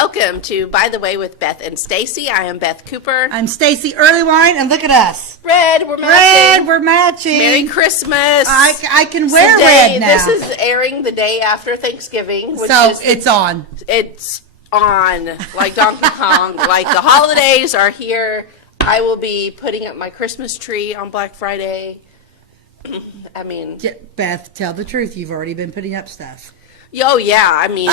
Welcome to By the Way with Beth and Stacey. I am Beth Cooper. I'm Stacey Earlywine, and look at us. Red, we're matching. Red, we're matching. Merry Christmas. I can wear red now. This is airing the day after Thanksgiving. So it's on. It's on, like Donkey Kong. Like the holidays are here. I will be putting up my Christmas tree on Black Friday. I mean, Beth, tell the truth. You've already been putting up stuff. Oh, yeah. I mean,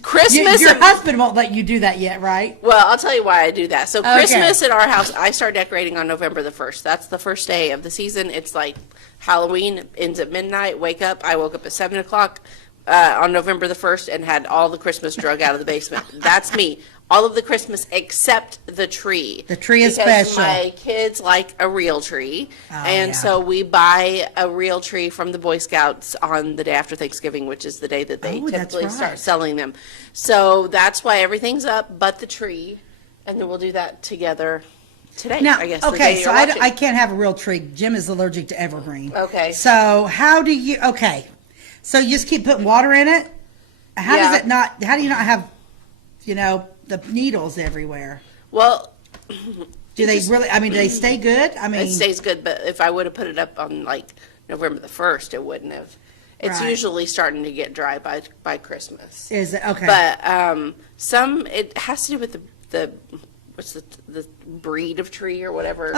Christmas. Your husband won't let you do that yet, right? Well, I'll tell you why I do that. So Okay. Christmas at our house, I start decorating on November the 1st. That's the first day of the season. It's like Halloween ends at midnight. Wake up. I woke up at 7 o'clock on November the 1st and had all the Christmas drug out of the basement. That's me. All of the Christmas except the tree. The tree is because special. My kids like a real tree. Yeah. So we buy a real tree from the Boy Scouts on the day after Thanksgiving, which is the day that they typically start selling them. So that's why everything's up but the tree. And then we'll do that together today, Now, I guess. okay, so I can't have a real tree. Jim is allergic to evergreen. Okay. So how do you, so you just keep putting water in it? How does it not, how do you not have, the needles everywhere? Well, do they really, do they stay good? it stays good, but if I would have put it up on like November the 1st, it wouldn't have. It's Right. usually starting to get dry by Christmas. Is it? Okay. But it has to do with the breed of tree or whatever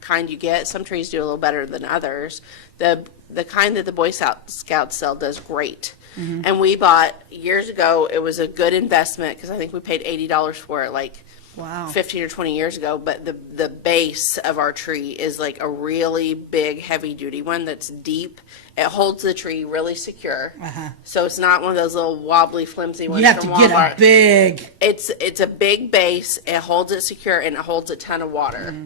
kind you get. Some trees do a little better than others. The kind that the Boy Scouts sell does great. Mm-hmm. And we bought years ago. It was a good investment because I think we paid $80 for it, like 15 or 20 years ago. But the base of our tree is like a really big, heavy duty one that's deep. It holds the tree really secure. So it's not one of those little wobbly, flimsy ones. You have from to Walmart. get a big. It's a big base. It holds it secure and it holds a ton of water. Mm-hmm.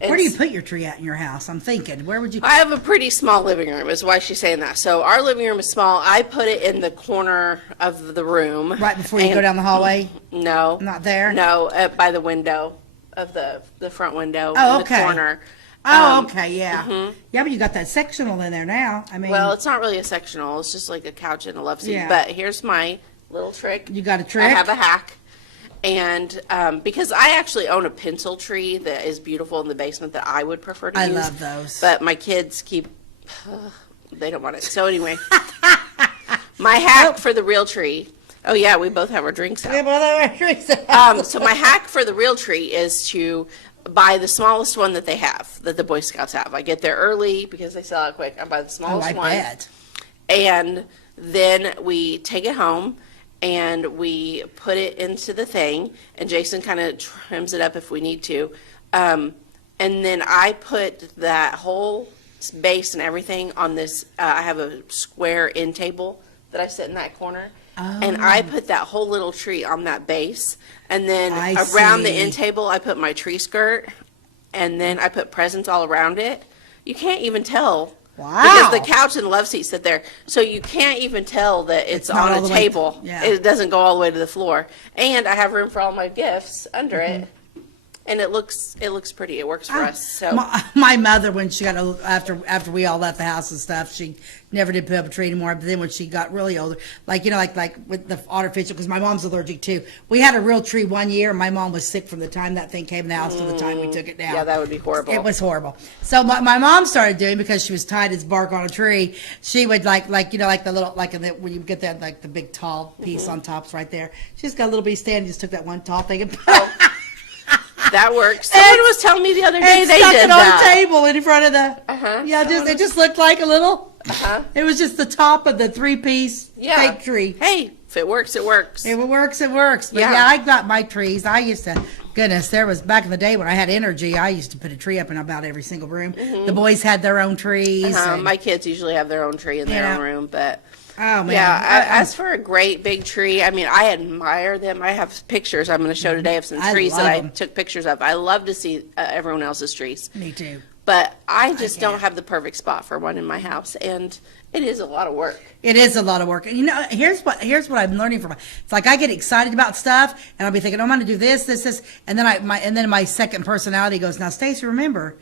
Where do you put your tree at in your house? I'm thinking, where would you? I have a pretty small living room, is why she's saying that. So our living room is small. I put it in the corner of the room. Right before you go down the hallway? No. Not there? No, by the window of the front window Oh, in the corner. Oh, okay, yeah. Mm-hmm. Yeah, but you got that sectional in there now. Well, it's not really a sectional. It's just like a couch and a love seat. Yeah. But here's my little trick. You got a trick? I have a hack. And because I actually own a pencil tree that is beautiful in the basement that I would prefer to use. I love those. But my kids they don't want it. So anyway, my hack for the real tree. Oh yeah, we both have our drinks out. We both have our drinks out. So my hack for the real tree is to buy the smallest one that they have, that the Boy Scouts have. I get there early because they sell out quick. I buy the smallest one. Bet. And then we take it home and we put it into the thing, and Jason kind of trims it up if we need to. And then I put that whole base and everything on this. I have a square end table that I sit in that corner. And I put that whole little tree on that base. And then around the end table, I put my tree skirt. And then I put presents all around it. You can't even tell. Wow. Because the couch and the love seat sit there. So you can't even tell that it's on a table. It doesn't go all the way to the floor. And I have room for all my gifts under it. And it looks pretty. It works for us. So my mother, when she got after we all left the house and stuff, she never did put up a tree anymore. But then when she got really older, like with the artificial, because my mom's allergic too. We had a real tree one year, and my mom was sick from the time that thing came in the house to the time we took it down. Yeah, that would be horrible. It was horrible. So my mom started doing, because she was tied as bark on a tree. She would like the little when you get that the big tall piece on top's right there. She just got a little bitty stand, just took that one tall thing and put that works. Someone was telling me the other day they stuck did it that. on the table in front of the. It just looked like a little. It was just the top of the 3-piece fake tree. Hey, if it works, it works. If it works, it works. But I got my trees. I used to. Goodness, there was back in the day when I had energy. I used to put a tree up in about every single room. The boys had their own trees. My kids usually have their own tree in their own room, but. Oh, man. Yeah, as for a great big tree, I admire them. I have pictures I'm going to show today of some trees that I took pictures of. I love to see everyone else's trees. Me too. But I just don't have the perfect spot for one in my house, and it is a lot of work. It is a lot of work. And here's what I'm learning from it. It's like I get excited about stuff, and I'll be thinking, I'm going to do this, and then my second personality goes, now, Stacey, remember,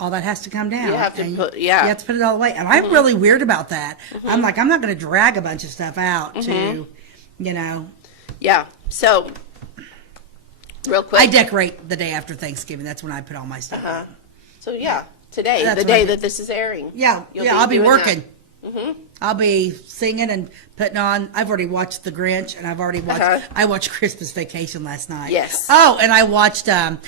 all that has to come down. You have to you have to put it all away. And I'm really weird about that. I'm like, I'm not going to drag a bunch of stuff out to, Yeah. So, real quick. I decorate the day after Thanksgiving. That's when I put all my stuff up. So yeah, today, That's the what day I do. that this is airing. Yeah, You'll yeah, I'll be doing working. that. I'll be singing and putting on. I've already watched The Grinch, and I've already watched. I watched Christmas Vacation last night. Yes. Oh, and I watched the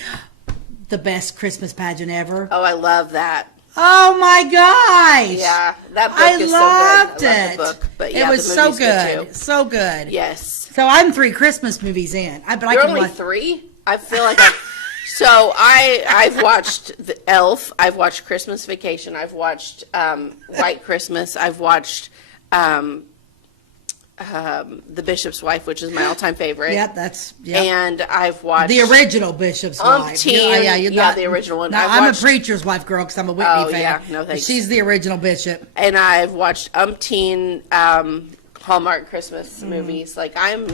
best Christmas pageant ever. Oh, I love that. Oh my gosh! Yeah, that book I is loved so good. I love it. the book, but yeah, it was the so movie's good good, too. so good. Yes. So I'm 3 Christmas movies in. But I You're can only watch. 3? I feel like so I've watched the Elf. I've watched Christmas Vacation. I've watched White Christmas. I've watched The Bishop's Wife, which is my all-time favorite. Yep, that's And I've watched the original Bishop's Wife. Umpteen- the original one. No, I've I'm watched- a preacher's wife girl because I'm a Whitney Oh, fan. yeah, no But thanks. she's the original Bishop. And I've watched umpteen Hallmark Christmas movies. Like I'm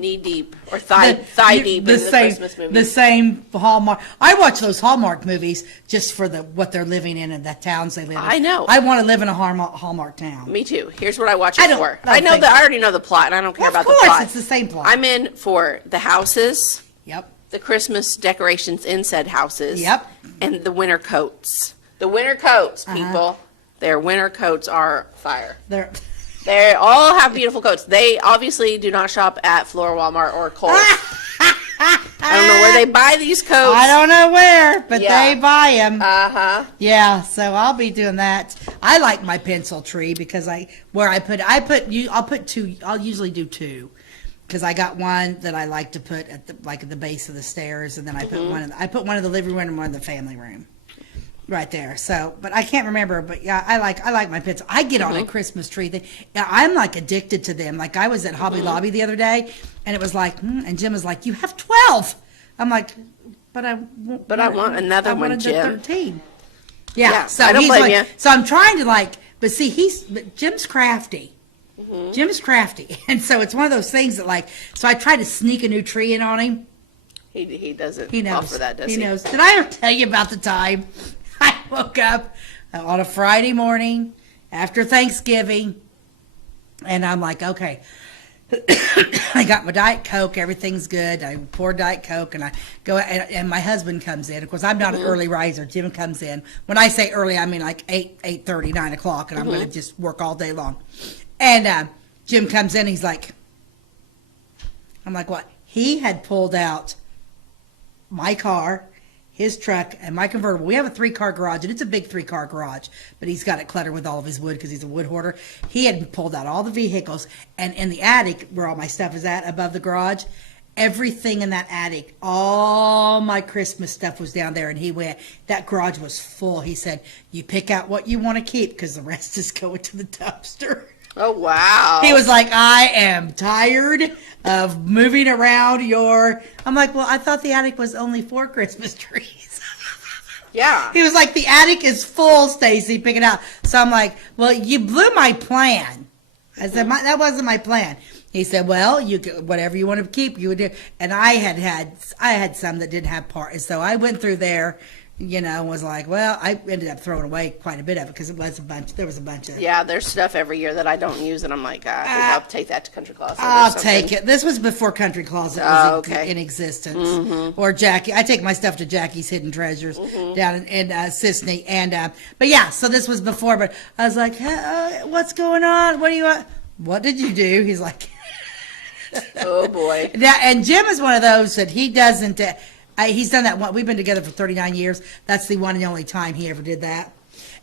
knee deep or thigh deep in the Christmas movies. The same Hallmark. I watch those Hallmark movies just for what they're living in and the towns they live in. I know. I want to live in a Hallmark town. Me too. Here's what I watch I it don't- for. no, I know thank that you. I already know the plot, and I don't care Well, about of the course, plot. it's the same plot. I'm in for the houses, Yep. the Christmas decorations in said houses. Yep. And the winter coats. The winter coats, people. Their winter coats are fire. They're. They all have beautiful coats. They obviously do not shop at Floor, Walmart, or Kohl's. I don't know where they buy these coats. I don't know where, but Yeah. they buy them. Uh-huh. Yeah, so I'll be doing that. I like my pencil tree because I'll put 2. I'll usually do 2 because I got one that I like to put at the base of the stairs, and then I put one in the living room and one in the family room. Right there. So, but I can't remember. But yeah, I like my pencil. I get on a Christmas tree thing. Yeah, I'm like addicted to them. Like I was at Hobby Lobby the other day, and it was like, and Jim was like, "You have 12." I'm like, "But I want another one, wanted the Jim." 13. Yeah. Yeah, So I don't he's blame like, ya. so I'm trying to but Jim's crafty. Jim's crafty, and so it's one of those things that so I try to sneak a new tree in on him. He doesn't He knows. offer that, does he? He knows. Did I ever tell you about the time I woke up on a Friday morning after Thanksgiving, and I'm like, okay, I got my Diet Coke, everything's good. I pour Diet Coke, and I go, and my husband comes in. Of course, I'm not an early riser. Jim comes in. When I say early, I mean like 8:30, 9 o'clock, and I'm going to just work all day long. And Jim comes in, he's like, I'm like, what? He had pulled out my car, his truck, and my convertible. We have a 3-car garage, and it's a big 3-car garage, but he's got it cluttered with all of his wood because he's a wood hoarder. He had pulled out all the vehicles, and in the attic where all my stuff is at above the garage, everything in that attic, all my Christmas stuff was down there, and he went, that garage was full. He said, you pick out what you want to keep because the rest is going to the dumpster. Oh, wow. He was like, I am tired of moving around I'm like, well, I thought the attic was only 4 Christmas trees. Yeah. He was like, the attic is full, Stacy, pick it out. So I'm like, well, you blew my plan. I said, that wasn't my plan. He said, well, you could, whatever you want to keep, you would do. And I had some that didn't have parts. So I went through there, was like, well, I ended up throwing away quite a bit of it because there was a bunch of. Yeah, there's stuff every year that I don't use, and I'm like, I think I'll take that to Country Closet. I'll take it. This was before Country Closet was in existence. Or Jackie. I take my stuff to Jackie's Hidden Treasures down in Sisney. And, but yeah, so this was before, but I was like, what's going on? What do you want? What did you do? He's like, oh boy. And Jim is one of those that he doesn't, he's done that one. We've been together for 39 years. That's the one and only time he ever did that.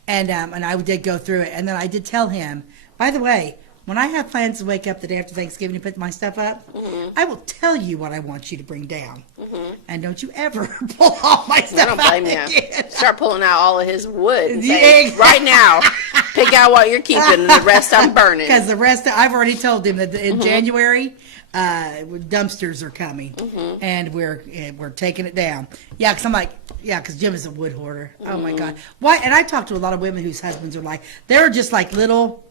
And I did go through it. And then I did tell him, by the way, when I have plans to wake up the day after Thanksgiving and put my stuff up, I will tell you what I want you to bring down. And don't you ever pull all my stuff I don't blame out you. again. Start pulling out all of his wood and Yeah, say, exactly. right now, pick out what you're keeping, and the rest I'm burning. Because the rest, I've already told him that in January, dumpsters are coming, and we're taking it down. Yeah, because I'm like, because Jim is a wood hoarder. Oh my God, why? And I talk to a lot of women whose husbands are like, they're just like little,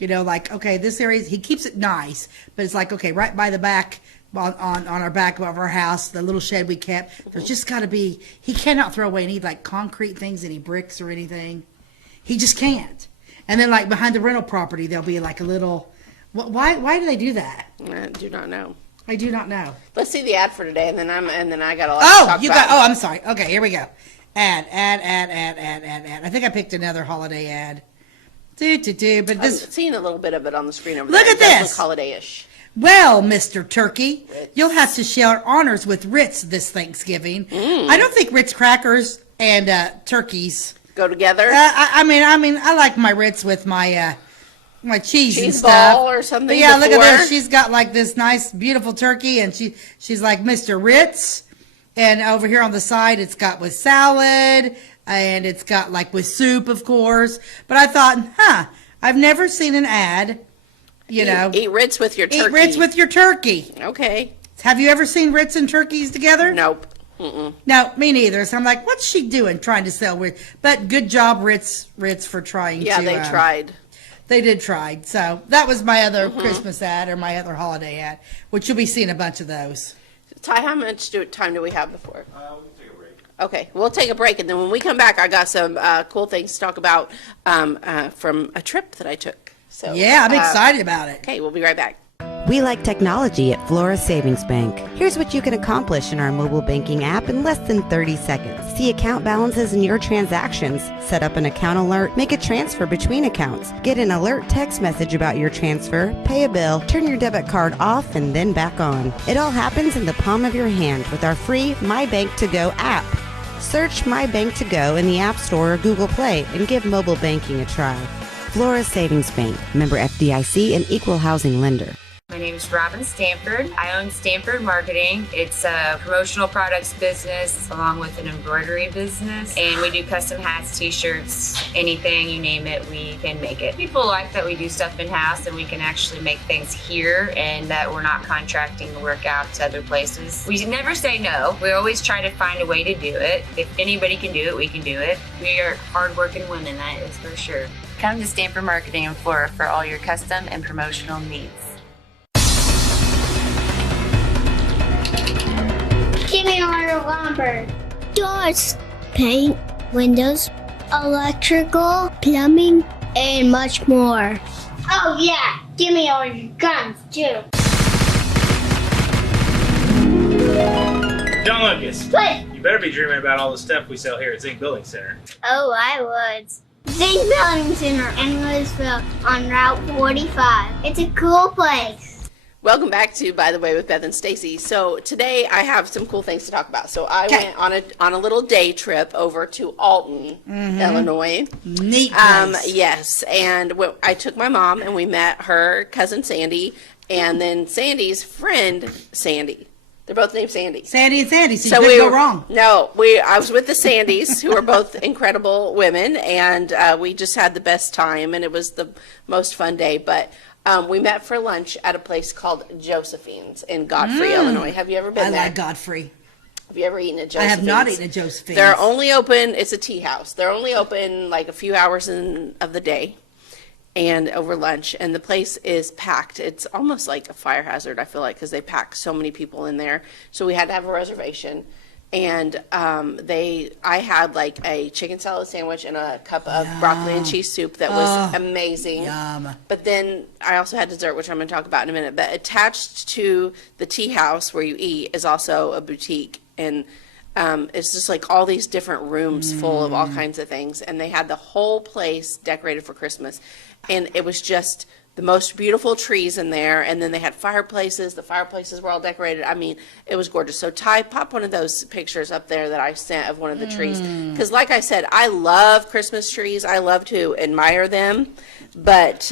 like, okay, this area, he keeps it nice, but it's like, okay, right by the back. On our back of our house, the little shed we kept, there's just got to be, he cannot throw away any like concrete things, any bricks or anything. He just can't. And then like behind the rental property, there'll be like a little Why do they do that? I do not know. I do not know. Let's see the ad for today, and then I got a lot Oh, to talk about. I'm sorry. Okay, here we go. Ad. I think I picked another holiday ad. But I'm this. seeing a little bit of it on the screen over Look there. at It does this. look holiday-ish. Well, Mr. Turkey, Ritz. you'll have to share honors with Ritz this Thanksgiving. I don't think Ritz crackers and turkeys. Go together? I mean, I like my Ritz with my my cheese and Cheese stuff. ball or something But yeah, look at before? this. She's got like this nice, beautiful turkey, and she's like Mr. Ritz. And over here on the side, it's got with salad, and it's got like with soup, of course. But I thought, I've never seen an ad. Eat Ritz with your turkey. Eat Ritz with your turkey. Okay. Have you ever seen Ritz and turkeys together? Nope. Mm-mm. No, me neither. So I'm like, what's she doing trying to sell Ritz? But good job, Ritz, for trying to. Yeah, they tried. They did try. So that was my other Christmas ad or my other holiday ad, which you'll be seeing a bunch of those. Ty, how much time do we have before? We can take a break. Okay, we'll take a break, and then when we come back, I got some cool things to talk about from a trip that I took. So Yeah, I'm excited about it. Okay, we'll be right back. We like technology at Flora Savings Bank. Here's what you can accomplish in our mobile banking app in less than 30 seconds. See account balances in your transactions, set up an account alert, make a transfer between accounts, get an alert text message about your transfer, pay a bill, turn your debit card off and then back on. It all happens in the palm of your hand with our free My Bank to Go app. Search My Bank to Go in the App Store or Google Play and give mobile banking a try. Flora Savings Bank, member FDIC and equal housing lender. My name is Robin Stanford. I own Stanford Marketing. It's a promotional products business along with an embroidery business. And we do custom hats, t-shirts, anything, you name it, we can make it. People like that we do stuff in-house and we can actually make things here and that we're not contracting the work out to other places. We never say no. We always try to find a way to do it. If anybody can do it, we can do it. We are hardworking women, that is for sure. Come to Stanford Marketing in Flora for all your custom and promotional needs. Give me order lumber. Doors, paint, windows, electrical, plumbing, and much more. Oh yeah, give me all your guns too. John Lucas, What? you better be dreaming about all the stuff we sell here at Zink Building Center. Oh, I would. Zink Building Center in Louisville on Route 45. It's a cool place. Welcome back to By the Way with Beth and Stacey. So today I have some cool things to talk about. So I went on a little day trip over to Alton, Illinois. Neat place. Yes, and I took my mom and we met her cousin Sandy and then Sandy's friend Sandy. They're both named Sandy. Sandy and Sandy, so you couldn't go wrong. No, I was with the Sandys, who are both incredible women, and we just had the best time, and it was the most fun day. But we met for lunch at a place called Josephine's in Godfrey, Illinois. Have you ever been I there? like Godfrey. Have you ever eaten at I Josephine's? have not eaten at Josephine's. They're only open, it's a tea house. They're only open like a few hours of the day and over lunch. And the place is packed. It's almost like a fire hazard, I feel like, because they pack so many people in there. So we had to have a reservation. And I had like a chicken salad sandwich and a cup of broccoli and cheese soup that was amazing. Yum. But then I also had dessert, which I'm going to talk about in a minute. But attached to the tea house where you eat is also a boutique. And it's just like all these different rooms full of all kinds of things. And they had the whole place decorated for Christmas. And it was just the most beautiful trees in there. And then they had fireplaces. The fireplaces were all decorated. I mean, it was gorgeous. So Ty, pop one of those pictures up there that I sent of one of the trees. Because like I said, I love Christmas trees. I love to admire them. But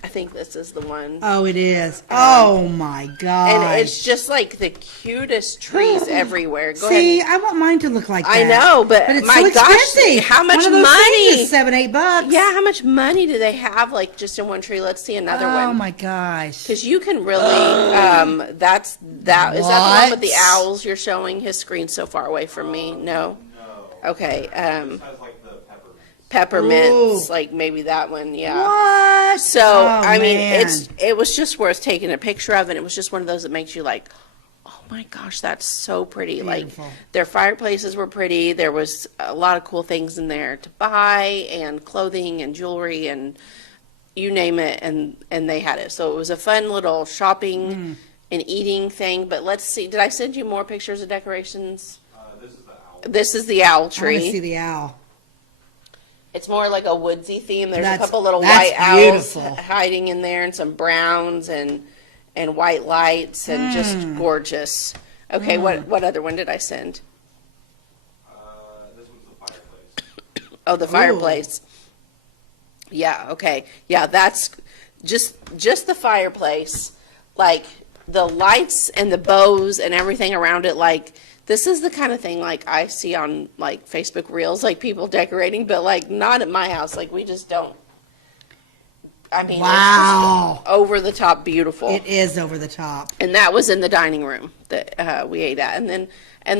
I think this is the one. Oh, it is. Oh my God! And it's just like the cutest trees everywhere. Go See, ahead. I want mine to look like that. I know, but it's my so gosh, expensive. how much One of those money? things is $7-8. Yeah, how much money do they have, like, just in one tree? Let's see another Oh one. my gosh! Because you can really, is that the one with the What? owls you're showing? His screen's so far away from me. No? No. Okay, It has like the peppermint. peppermints, Ooh. like maybe that one, yeah. What? So, Oh, I mean, man. it was just worth taking a picture of, and it was just one of those that makes you like, oh my gosh, that's so pretty. Beautiful. Like, their fireplaces were pretty. There was a lot of cool things in there to buy, and clothing and jewelry, and you name it, and they had it. So it was a fun little shopping and eating thing. But let's see, did I send you more pictures of decorations? This is the owl. This is the owl I want to see tree. the owl. It's more like a woodsy theme. There's a That's- couple little that's white owls beautiful. hiding in there, and some browns and white lights, and just gorgeous. Okay, what other one did I send? This one's the fireplace. Oh, the fireplace. Yeah, okay. Yeah, that's just the fireplace. Like the lights and the bows and everything around it, like this is the kind of thing like I see on like Facebook Reels, like people decorating, but like not at my house. Like we just don't. I mean, Wow. it's just over the top beautiful. It is over the top. And that was in the dining room that we ate at. And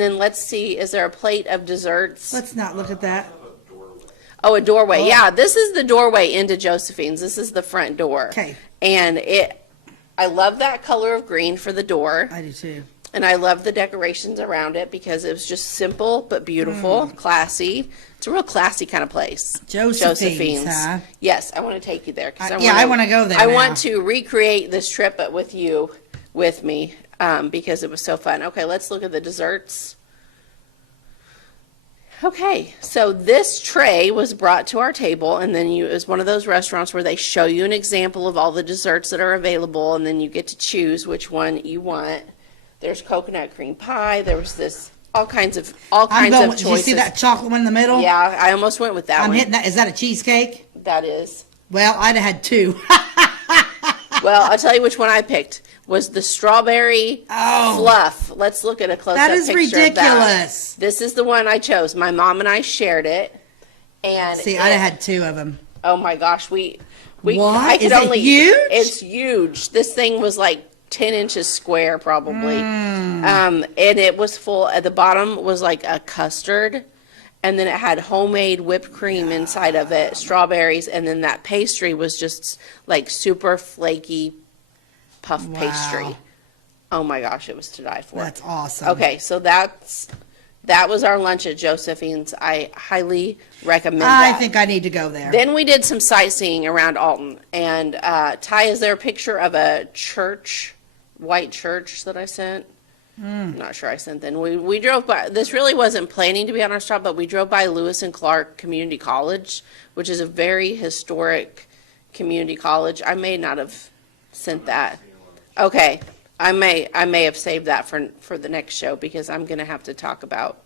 then let's see, is there a plate of desserts? Let's not look at that. Oh, a doorway. Yeah, this is the doorway into Josephine's. This is the front door. Okay. And I love that color of green for the door. I do too. And I love the decorations around it because it was just simple but beautiful, classy. It's a real classy kind of place. Josephine's, huh? Yes, I want to take you there. 'Cause I wanna go there I now. want to recreate this trip, but with you, with me, because it was so fun. Okay, let's look at the desserts. Okay, so this tray was brought to our table, and then it was one of those restaurants where they show you an example of all the desserts that are available, and then you get to choose which one you want. There's coconut cream pie. There was this all kinds of choices. Did you see that chocolate one in the middle? Yeah, I almost went with that I'm one. hitting that. Is that a cheesecake? That is. Well, I'd have had two. Well, I'll tell you which one I picked. Was the strawberry fluff. Let's look at a close-up That is picture of that. ridiculous. This is the one I chose. My mom and I shared it. And See, I'd have had two of them. oh my gosh, we What? I could Is it only huge? It's huge. This thing was like 10 inches square probably. And it was full. At the bottom was like a custard, and then it had homemade whipped cream inside of it, strawberries, and then that pastry was just like super flaky puff Wow. pastry. Oh my gosh, it was to die for. That's awesome. Okay, so that was our lunch at Josephine's. I highly recommend I that. think I need to go there. Then we did some sightseeing around Alton. And Ty, is there a picture of a church, white church that I sent? I'm not sure I sent then. We drove by, this really wasn't planning to be on our stop, but we drove by Lewis and Clark Community College, which is a very historic community college. I may not have sent that. Okay, I may have saved that for the next show because I'm gonna have to talk about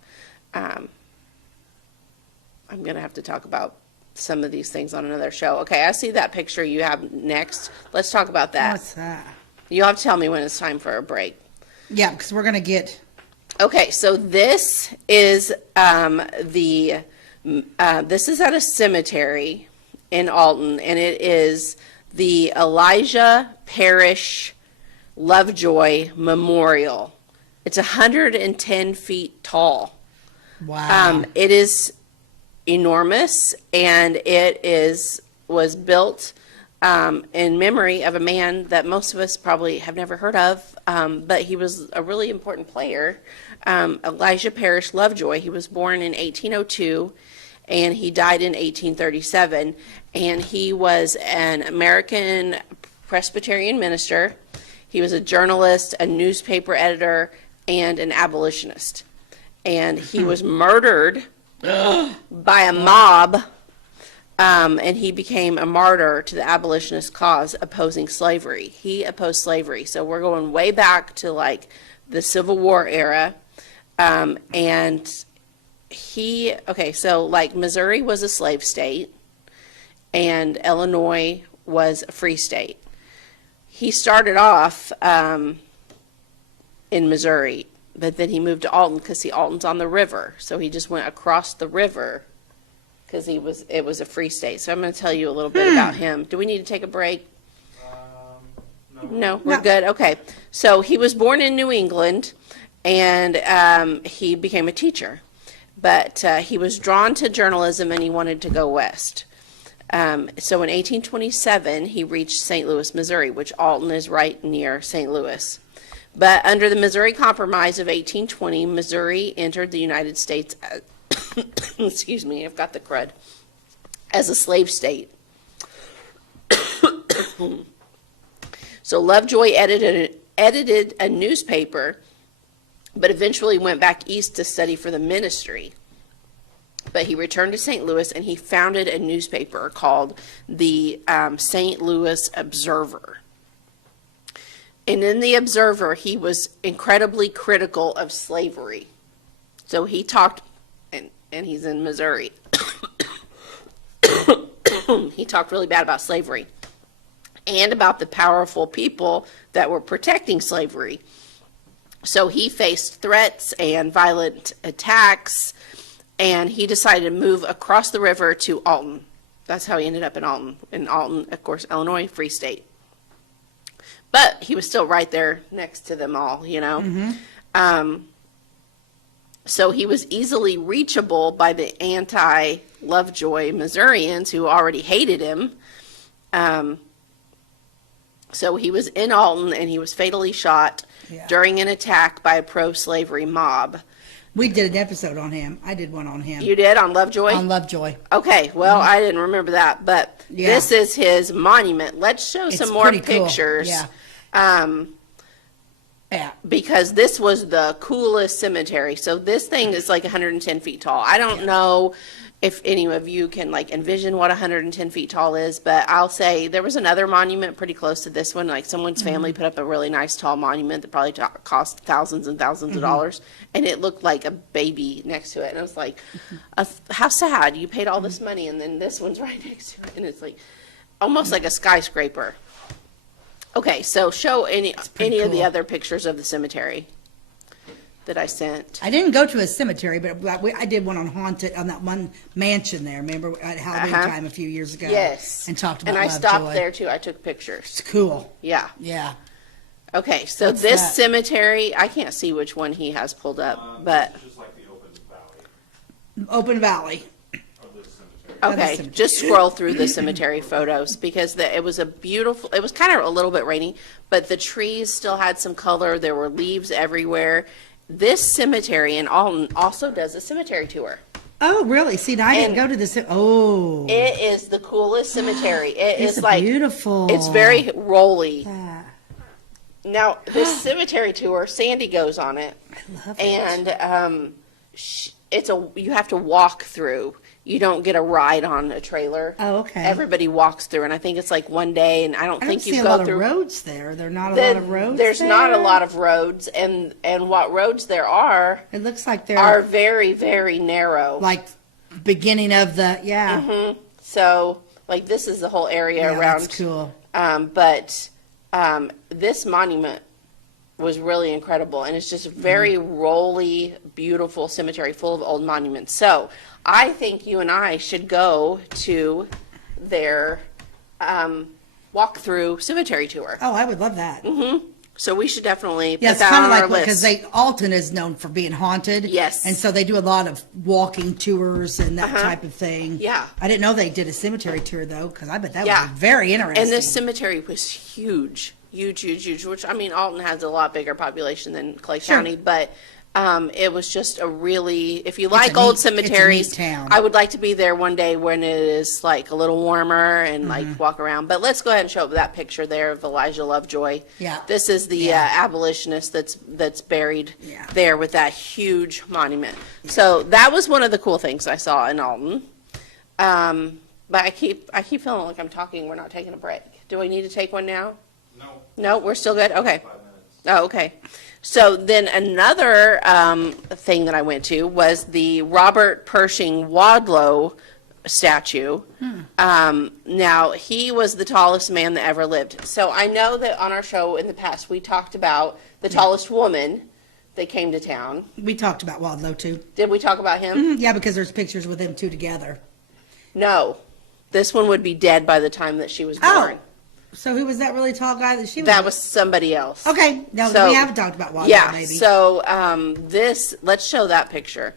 some of these things on another show. Okay, I see that picture you have next. Let's talk about that. What's that? You'll have to tell me when it's time for a break. Yeah, because we're going to get. Okay, so this is this is at a cemetery in Alton, and it is the Elijah Parrish Lovejoy Memorial. It's 110 feet tall. Wow. It is enormous, and was built in memory of a man that most of us probably have never heard of, but he was a really important player, Elijah Parrish Lovejoy. He was born in 1802, and he died in 1837, and he was an American Presbyterian minister. He was a journalist, a newspaper editor, and an abolitionist. And he was murdered by a mob, and he became a martyr to the abolitionist cause opposing slavery. He opposed slavery. So we're going way back to like the Civil War era. And so like Missouri was a slave state and Illinois was a free state. He started off in Missouri, but then he moved to Alton because Alton's on the river. So he just went across the river because it was a free state. So I'm going to tell you a little bit about him. Do we need to take a break? No, we're good. Okay. So he was born in New England, and he became a teacher. But he was drawn to journalism, and he wanted to go west. So in 1827, he reached St. Louis, Missouri, which Alton is right near St. Louis. But under the Missouri Compromise of 1820, Missouri entered the United States, excuse me, I've got the crud, as a slave state. So Lovejoy edited a newspaper, but eventually went back east to study for the ministry. But he returned to St. Louis and he founded a newspaper called the St. Louis Observer. And in the Observer, he was incredibly critical of slavery. So he talked, and he's in Missouri. He talked really bad about slavery and about the powerful people that were protecting slavery. So he faced threats and violent attacks, and he decided to move across the river to Alton. That's how he ended up in Alton. In Alton, of course, Illinois, free state. But he was still right there next to them all, you know. So he was easily reachable by the anti-Lovejoy Missourians who already hated him. So he was in Alton, and he was fatally shot during an attack by a pro-slavery mob. We did an episode on him. I did one on him. You did, on Lovejoy? On Lovejoy. Okay, well, I didn't remember that, but this is his monument. Let's show It's some more pretty cool. pictures. Yeah. Yeah. Because this was the coolest cemetery. So this thing is like 110 feet tall. I don't know if any of you can like envision what 110 feet tall is, but I'll say there was another monument pretty close to this one. Like someone's family put up a really nice tall monument that probably cost thousands and thousands of dollars, and it looked like a baby next to it. And I was like, how sad, you paid all this money and then this one's right next to it, and it's like almost like a skyscraper. Okay, so show any of the cool. other pictures of the cemetery that I sent. I didn't go to a cemetery, but I did one on Haunted, on that one mansion there, remember, at Halloween time a few years ago? Yes. And talked about And I Lovejoy. stopped there too. I took pictures. It's cool. Yeah. Yeah. Okay, so What's this that? cemetery, I can't see which one he has pulled up, but, It's just like the open valley Open Valley. of this cemetery. okay, cemetery. just scroll through the cemetery photos because it was a beautiful, it was kind of a little bit rainy, but the trees still had some color. There were leaves everywhere. This cemetery in Alton also does a cemetery tour. Oh, really? See, now I didn't And- go to this. Oh. It is the coolest cemetery. It It's is like, beautiful. it's very rolly. Yeah. Now, this cemetery tour, Sandy goes on it, I love it. and you have to walk through. You don't get a ride on a trailer. Oh, okay. Everybody walks through, and I think it's like one day, and I don't I don't think see you a go lot through. of roads there. There are not a The- lot of roads There's there? not a lot of roads, and what roads there are It looks like they're are very, very narrow. like beginning of the, yeah. So, like, this is the whole area Yeah, around. that's cool. But this monument was really incredible, and it's just a very rolly, beautiful cemetery full of old monuments. So I think you and I should go to their walk-through cemetery tour. Oh, I would love that. So we should definitely Yeah, put it's that kind on of our like, because list. Alton is known for being haunted. Yes. And so they do a lot of walking tours and that type of thing. Yeah. I didn't know they did a cemetery tour though, because I bet that Yeah. would be very interesting. And this cemetery was huge, huge, which, I mean, Alton has a lot bigger population than Clay Sure. County, but it was just a really, if you like a old neat- cemeteries, it's a neat town. I would like to be there one day when it is like a little warmer and like walk around. But let's go ahead and show that picture there of Elijah Lovejoy. Yeah. This is the Yeah. abolitionist that's buried Yeah. there with that huge monument. So that was one of the cool things I saw in Alton. But I keep feeling like I'm talking. We're not taking a break. Do we need to take one now? No, No, we're still good? Okay. 5 minutes. Oh, okay. So then another thing that I went to was the Robert Pershing Wadlow statue. Now, he was the tallest man that ever lived. So I know that on our show in the past, we talked about the tallest woman that came to town. We talked about Wadlow too. Did we talk about him? Yeah, because there's pictures with them two together. No. This one would be dead by the time that she was Oh. born. So who was that really tall guy that she was? That was somebody else. Okay. No, So- we haven't talked about Wadlow, Yeah, maybe. so let's show that picture.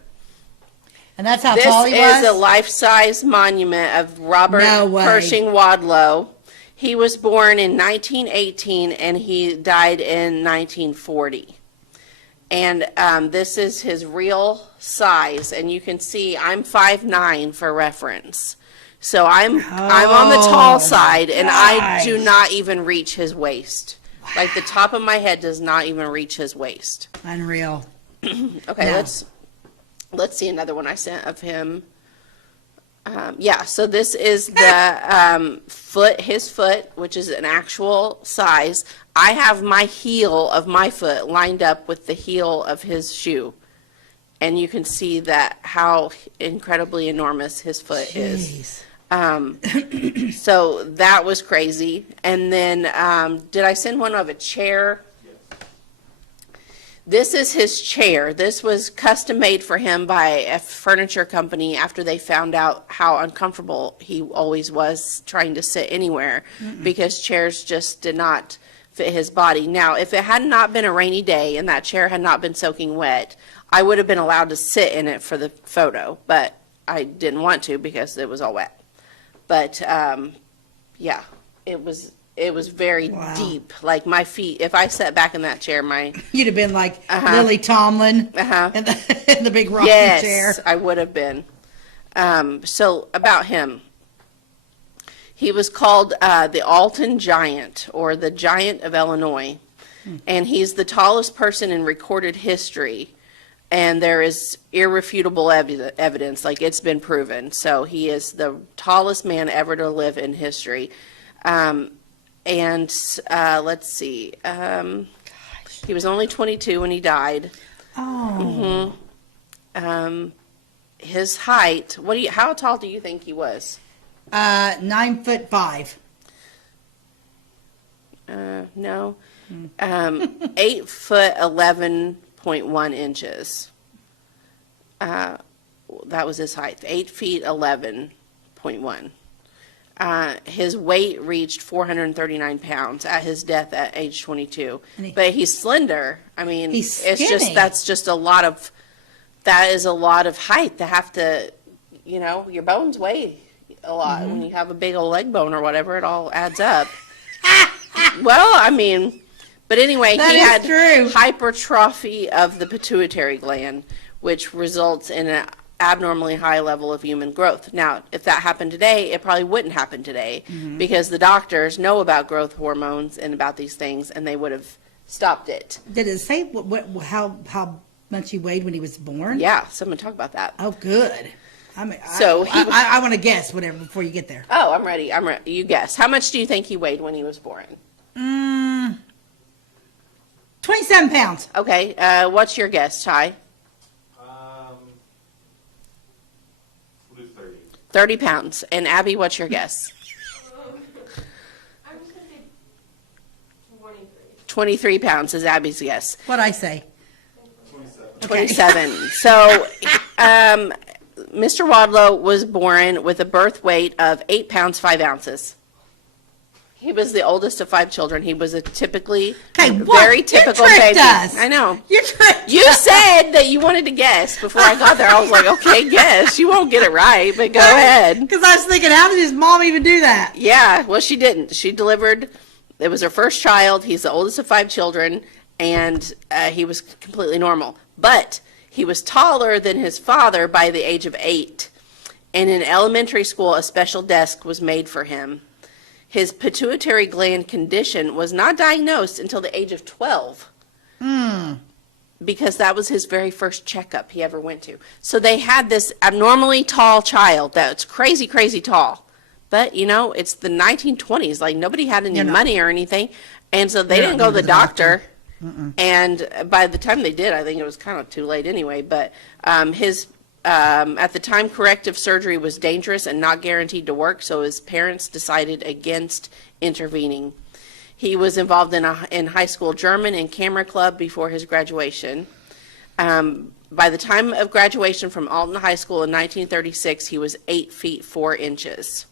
And that's how This tall he was? is a life-size monument of Robert No way. Pershing Wadlow. He was born in 1918 and he died in 1940. And this is his real size, and you can see I'm 5'9" for reference. So I'm on the tall side, and I do gosh. not even reach his waist. Like the top of my head does not even reach his waist. Unreal. Okay, No. let's see another one I sent of him. Yeah, so this is the foot, his foot, which is an actual size. I have my heel of my foot lined up with the heel of his shoe. And you can see that how incredibly enormous his foot is. Jeez. So that was crazy. And then, did I send one of a chair? This is his chair. This was custom made for him by a furniture company after they found out how uncomfortable he always was trying to sit anywhere because chairs just did not fit his body. Now, if it had not been a rainy day and that chair had not been soaking wet, I would have been allowed to sit in it for the photo, but I didn't want to because it was all wet. But yeah, it was very Wow. deep. Like my feet, if I sat back in that chair, You'd have been like Lily Tomlin in the big rocking yes, chair. I would have been. So about him, he was called the Alton Giant, or the Giant of Illinois, and he's the tallest person in recorded history. And there is irrefutable evidence, like it's been proven. So he is the tallest man ever to live in history. And let's see, he was only 22 when he died. Oh. His height, how tall do you think he was? 9'5". No. 8 foot 11.1 inches. That was his height, 8 feet 11.1. His weight reached 439 pounds at his death at age 22. But he's slender. I mean, He's it's just, skinny. that is a lot of height to have to, your bones weigh a lot. When you have a big old leg bone or whatever, it all adds up. Well, I mean, but anyway, That he is had true. hypertrophy of the pituitary gland, which results in an abnormally high level of human growth. Now, if that happened today, it probably wouldn't happen today because the doctors know about growth hormones and about these things, and they would have stopped it. Did it say how much he weighed when he was born? Yeah, someone talk about that. Oh, good. I mean, So he was- I want to guess whatever before you get there. Oh, I'm ready. You guess. How much do you think he weighed when he was born? 27 pounds. Okay, what's your guess, Ty? We'll do 30. 30 pounds. And Abby, what's your guess? I'm just gonna say 23. 23 pounds is Abby's guess. What'd I say? 27. 27. So, Mr. Wadlow was born with a birth weight of 8 pounds, 5 ounces. He was the oldest of 5 children. He was a Okay, very You typical tricked baby. us. I know. You tricked You us. said that you wanted to guess before I got there. I was like, okay, guess. You won't get it right, but go ahead. Because I was thinking, how did his mom even do that? Yeah, well, she didn't. She delivered. It was her first child. He's the oldest of 5 children, and he was completely normal. But he was taller than his father by the age of 8. And in elementary school, a special desk was made for him. His pituitary gland condition was not diagnosed until the age of 12. Because that was his very first checkup he ever went to. So they had this abnormally tall child that's crazy, crazy tall. But, it's the 1920s. Like, nobody had any money or anything. And so they They're didn't not go to going the to the doctor. doctor. And by the time they did, I think it was kind of too late anyway. But at the time, corrective surgery was dangerous and not guaranteed to work, so his parents decided against intervening. He was involved in high school German and camera club before his graduation. By the time of graduation from Alton High School in 1936, he was 8 feet 4 inches.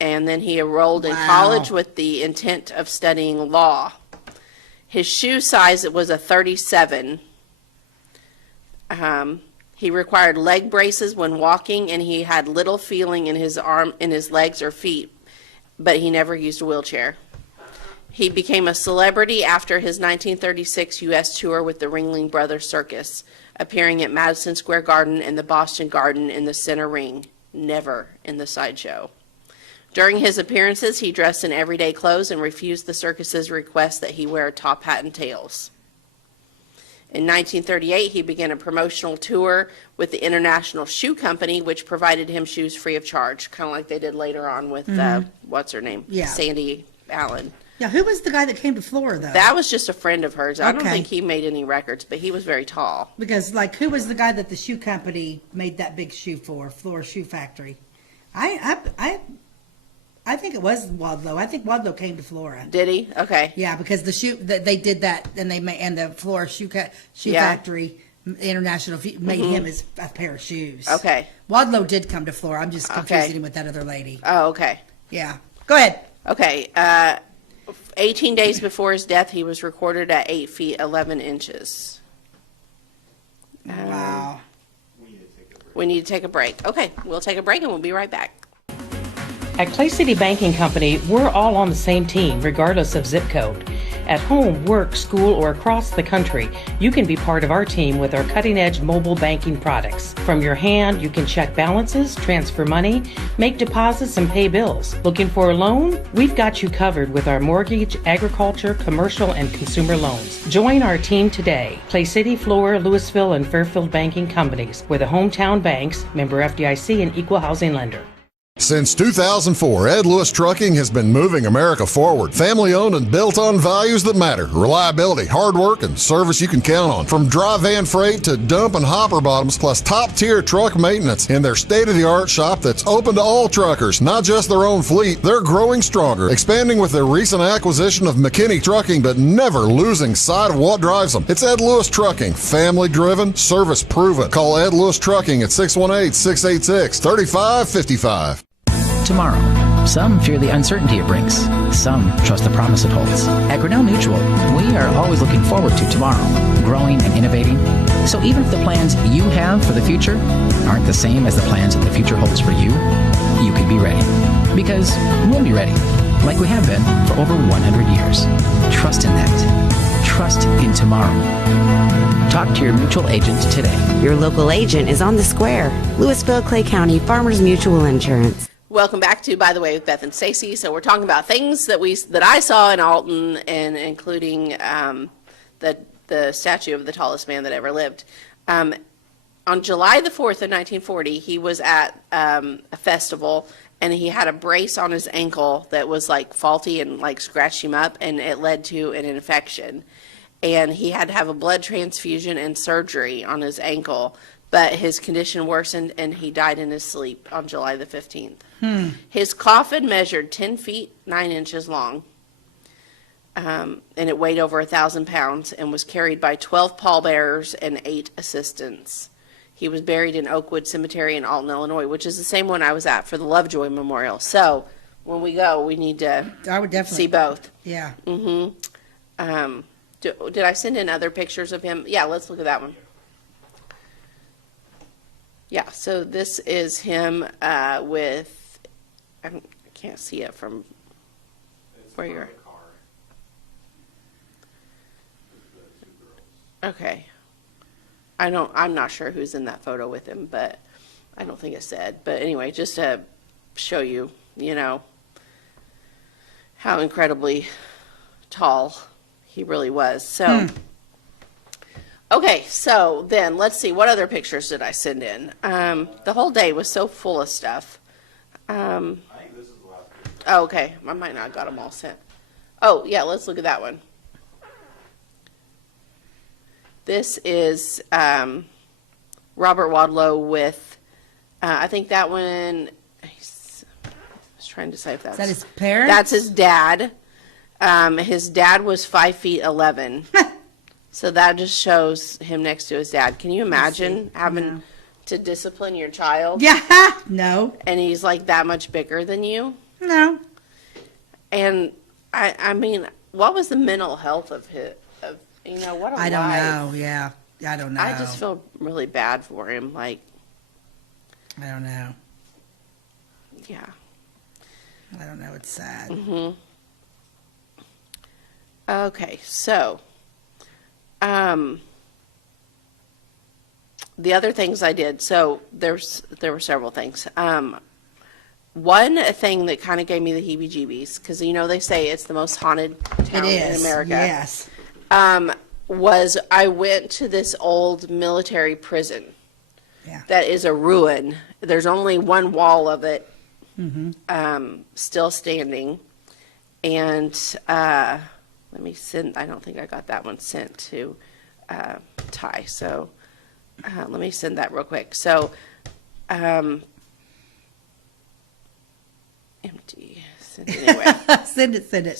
And then he enrolled in Wow. college with the intent of studying law. His shoe size was a 37. He required leg braces when walking, and he had little feeling in his legs or feet, but he never used a wheelchair. He became a celebrity after his 1936 U.S. tour with the Ringling Brothers Circus, appearing at Madison Square Garden and the Boston Garden in the center ring. never in the sideshow. During his appearances, he dressed in everyday clothes and refused the circus's request that he wear a top hat and tails. In 1938, he began a promotional tour with the International Shoe Company, which provided him shoes free of charge, kind of like they did later on with, what's her name? Yeah. Sandy Allen. Yeah, who was the guy that came to Flora, though? That was just a friend of hers. I don't Okay. think he made any records, but he was very tall. Because, like, who was the guy that the shoe company made that big shoe for, Flora Shoe Factory? I think it was Wadlow. I think Wadlow came to Flora. Did he? Okay. Yeah, because the shoe that they did that, and they made, and the Flora Shoe Yeah. Factory International made him his a pair of shoes. Okay. Wadlow did come to Flora. I'm just confusing Okay. him with that other lady. Oh, okay. Yeah. Go ahead. Okay. 18 days before his death, he was recorded at 8 feet 11 inches. Wow. We need to take a break. Okay, we'll take a break and we'll be right back. At Clay City Banking Company, we're all on the same team, regardless of zip code. At home, work, school, or across the country, you can be part of our team with our cutting-edge mobile banking products. From your hand, you can check balances, transfer money, make deposits, and pay bills. Looking for a loan? We've got you covered with our mortgage, agriculture, commercial, and consumer loans. Join our team today. Clay City, Flora, Louisville, and Fairfield Banking Companies. We're the hometown banks, member FDIC, and equal housing lender. Since 2004, Ed Lewis Trucking has been moving America forward. Family-owned and built on values that matter. Reliability, hard work, and service you can count on. From dry van freight to dump and hopper bottoms, plus top-tier truck maintenance in their state-of-the-art shop that's open to all truckers, not just their own fleet. They're growing stronger, expanding with their recent acquisition of McKinney Trucking, but never losing sight of what drives them. It's Ed Lewis Trucking, family-driven, service-proven. Call Ed Lewis Trucking at 618-686-3555. Tomorrow. Some fear the uncertainty it brings. Some trust the promise it holds. At Grinnell Mutual, we are always looking forward to tomorrow, growing and innovating. So even if the plans you have for the future aren't the same as the plans that the future holds for you, you can be ready. Because we'll be ready, like we have been for over 100 years. Trust in that. Trust in tomorrow. Talk to your mutual agent today. Your local agent is on the square. Louisville, Clay County, Farmers Mutual Insurance. Welcome back to By the Way with Beth and Stacey. So we're talking about things that I saw in Alton, and including the statue of the tallest man that ever lived. On July the 4th of 1940, he was at a festival, and he had a brace on his ankle that was like faulty and like scratched him up, and it led to an infection. And he had to have a blood transfusion and surgery on his ankle, but his condition worsened and he died in his sleep on July the 15th. His coffin measured 10 feet 9 inches long, and it weighed over 1,000 pounds and was carried by 12 pallbearers and 8 assistants. He was buried in Oakwood Cemetery in Alton, Illinois, which is the same one I was at for the Lovejoy Memorial. So when we go, we need to I would definitely see both. Yeah. Did I send in other pictures of him? Yeah, let's look at that one. Yeah, so this is him with, I can't see it from where you're. Okay. I'm not sure who's in that photo with him, but I don't think it said. But anyway, just to show you, how incredibly tall he really was. So, okay, so then let's see, what other pictures did I send in? The whole day was so full of stuff. I think this is the last picture. Oh, okay, I might not have got them all sent. Oh, yeah, let's look at that one. This is Robert Wadlow with, I think that one, I was trying to decide if that's. Is that his parents? That's his dad. His dad was 5 feet 11. So that just shows him next to his dad. Can you imagine having to discipline your child? Yeah. No. And he's like that much bigger than you? No. And I mean, what was the mental health of his, what a I don't life. know. Yeah. I don't know. I just feel really bad for him. Like, I don't know. yeah. I don't know. It's sad. Okay, so, the other things I did, so there were several things. One thing that kind of gave me the heebie-jeebies, because they say it's the most haunted town in America. Yes. Was I went to this old military prison. Yeah. That is a ruin. There's only one wall of it still standing. And let me send, I don't think I got that one sent to Ty. So let me send that real quick. So empty. Send it anyway. Send it. Send it.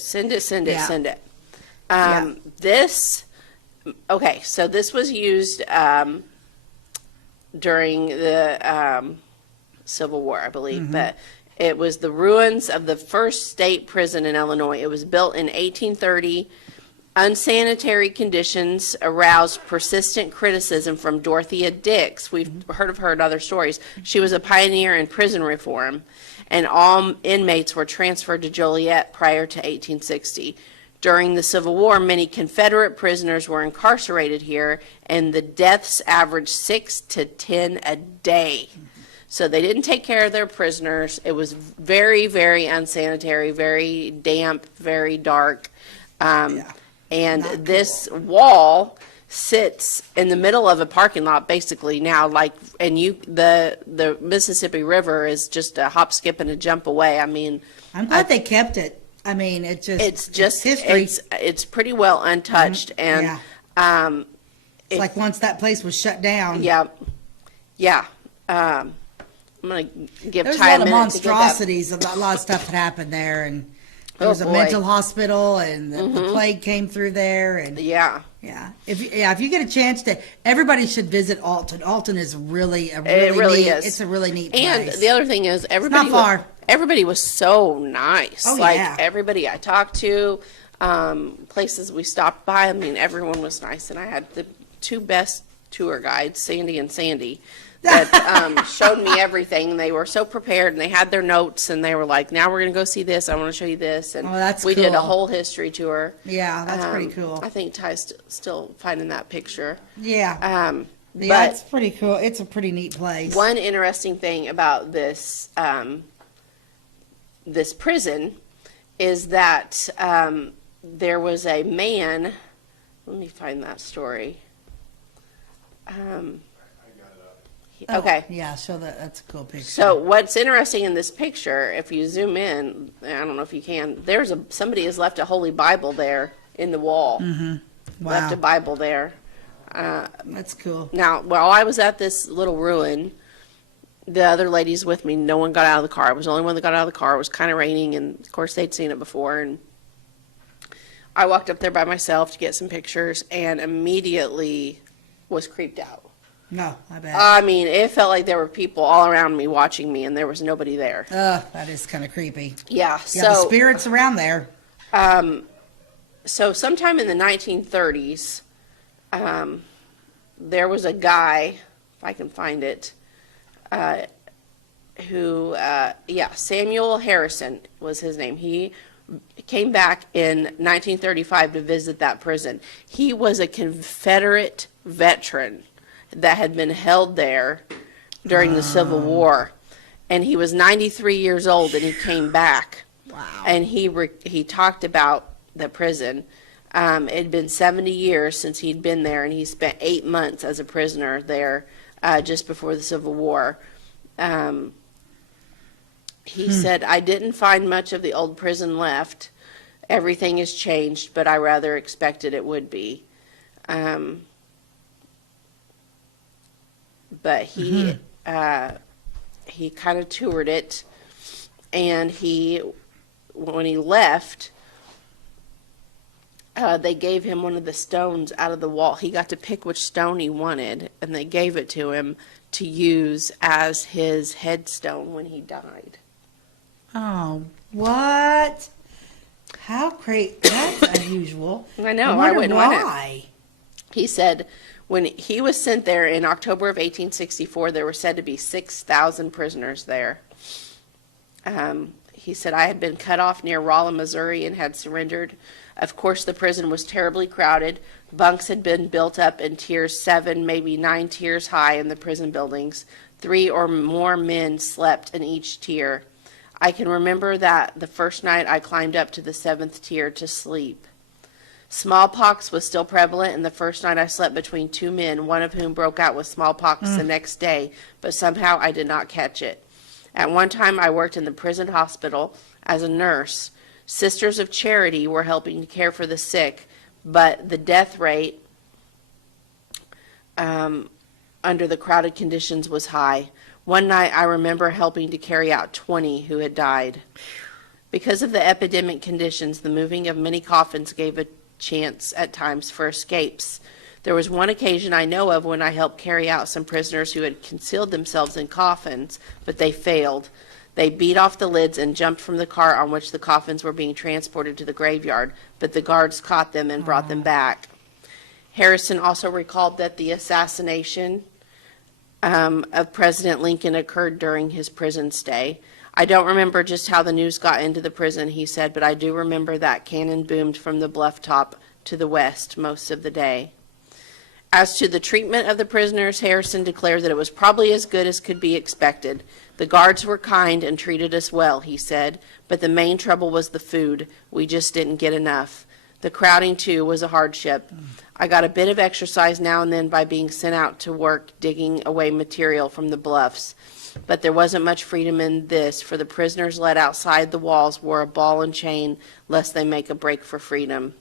Yeah. Send it. Yeah. Okay, so this was used during the Civil War, I believe, but it was the ruins of the first state prison in Illinois. It was built in 1830. Unsanitary conditions aroused persistent criticism from Dorothea Dix. We've heard of her in other stories. She was a pioneer in prison reform, and all inmates were transferred to Joliet prior to 1860. During the Civil War, many Confederate prisoners were incarcerated here, and the deaths averaged 6 to 10 a day. So they didn't take care of their prisoners. It was very, very unsanitary, very damp, very dark. And this wall sits in the middle of a parking lot, basically now. The Mississippi River is just a hop, skip, and a jump away. I mean, I'm glad they kept it. I mean, it's history. It's pretty well untouched, and it's like once that place was shut down. Yeah. I'm gonna give There's Ty a a lot of minute to get that. monstrosities. A lot of stuff had happened there, and there was a boy. mental hospital, and the plague came through there, and Yeah. If you get a chance to, everybody should visit Alton. Alton is really It really neat, is. It's a really neat place. And the other thing is, everybody not far. Everybody was so nice. Oh, like yeah. everybody I talked to, places we stopped by. I mean, everyone was nice, and I had the two best tour guides, Sandy and Sandy, that showed me everything. And they were so prepared, and they had their notes, and they were like, "Now we're going to go see this. I want to show you this." And that's we did a cool. whole history tour. Yeah, that's pretty cool. I think Ty's still finding that picture. Yeah. Yeah, Yeah, it's pretty cool. It's a pretty neat place. One interesting thing about this this prison is that there was a man. Let me find that story. Okay. Yeah, that's a cool picture. So what's interesting in this picture, if you zoom in, I don't know if you can. Somebody has left a Holy Bible there in the wall. Wow. Left a Bible there. That's cool. Now, while I was at this little ruin, the other ladies with me, no one got out of the car. I was the only one that got out of the car. It was kind of raining, and of course they'd seen it before. And I walked up there by myself to get some pictures, and immediately was creeped out. No, I bet. I mean, it felt like there were people all around me watching me, and there was nobody there. That is kind of creepy. Yeah. Yeah, the spirits around there. So sometime in the 1930s, there was a guy, if I can find it, Samuel Harrison was his name. He came back in 1935 to visit that prison. He was a Confederate veteran that had been held there during the Civil War. And he was 93 years old, and he came back. Wow. And he talked about the prison. It had been 70 years since he'd been there, and he spent 8 months as a prisoner there just before the Civil War. He said, "I didn't find much of the old prison left. Everything has changed, but I rather expected it would be." But he kind of toured it, and when he left, they gave him one of the stones out of the wall. He got to pick which stone he wanted, and they gave it to him to use as his headstone when he died. Oh, what? How crazy. That's unusual. I know. I wonder wouldn't want why. it. He said when he was sent there in October of 1864, there were said to be 6,000 prisoners there. He said, I had been cut off near Rolla, Missouri, and had surrendered. Of course, the prison was terribly crowded. Bunks had been built up in tiers 7, maybe 9 tiers high in the prison buildings. 3 or more men slept in each tier. I can remember that the first night I climbed up to the 7th tier to sleep. Smallpox was still prevalent, and the first night I slept between 2 men, one of whom broke out with smallpox the next day, but somehow I did not catch it. At one time, I worked in the prison hospital as a nurse. Sisters of Charity were helping to care for the sick, but the death rate under the crowded conditions was high. One night, I remember helping to carry out 20 who had died. Because of the epidemic conditions, the moving of many coffins gave a chance at times for escapes. There was one occasion I know of when I helped carry out some prisoners who had concealed themselves in coffins, but they failed. They beat off the lids and jumped from the car on which the coffins were being transported to the graveyard, but the guards caught them and brought them back. Harrison also recalled that the assassination of President Lincoln occurred during his prison stay. I don't remember just how the news got into the prison, he said, but I do remember that cannon boomed from the bluff top to the west most of the day. As to the treatment of the prisoners, Harrison declared that it was probably as good as could be expected. The guards were kind and treated us well, he said, but the main trouble was the food. We just didn't get enough. The crowding, too, was a hardship. I got a bit of exercise now and then by being sent out to work digging away material from the bluffs. But there wasn't much freedom in this, for the prisoners led outside the walls wore a ball and chain lest they make a break for freedom.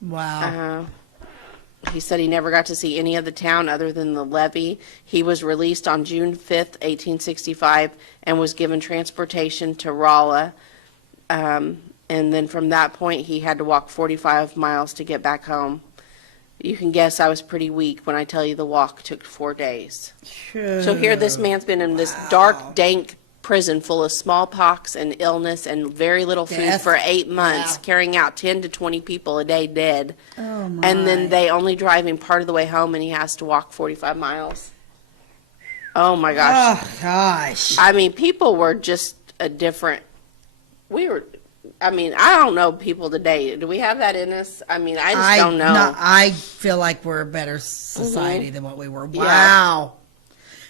Wow. He said he never got to see any of the town other than the levee. He was released on June 5th, 1865, and was given transportation to Rolla. And then from that point, he had to walk 45 miles to get back home. You can guess I was pretty weak when I tell you the walk took 4 days. So here this man's been in this dark, dank prison full of smallpox and illness and very little food Death. for 8 months, Wow. carrying out 10 to 20 people a day dead. Oh, my. And then they only drive him part of the way home, and he has to walk 45 miles. Oh, my gosh. Oh, gosh. I mean, people were just a different, I don't know people today. Do we have that in us? I mean, I just don't know. No, I feel like we're a better society than what we were. Yeah. Wow.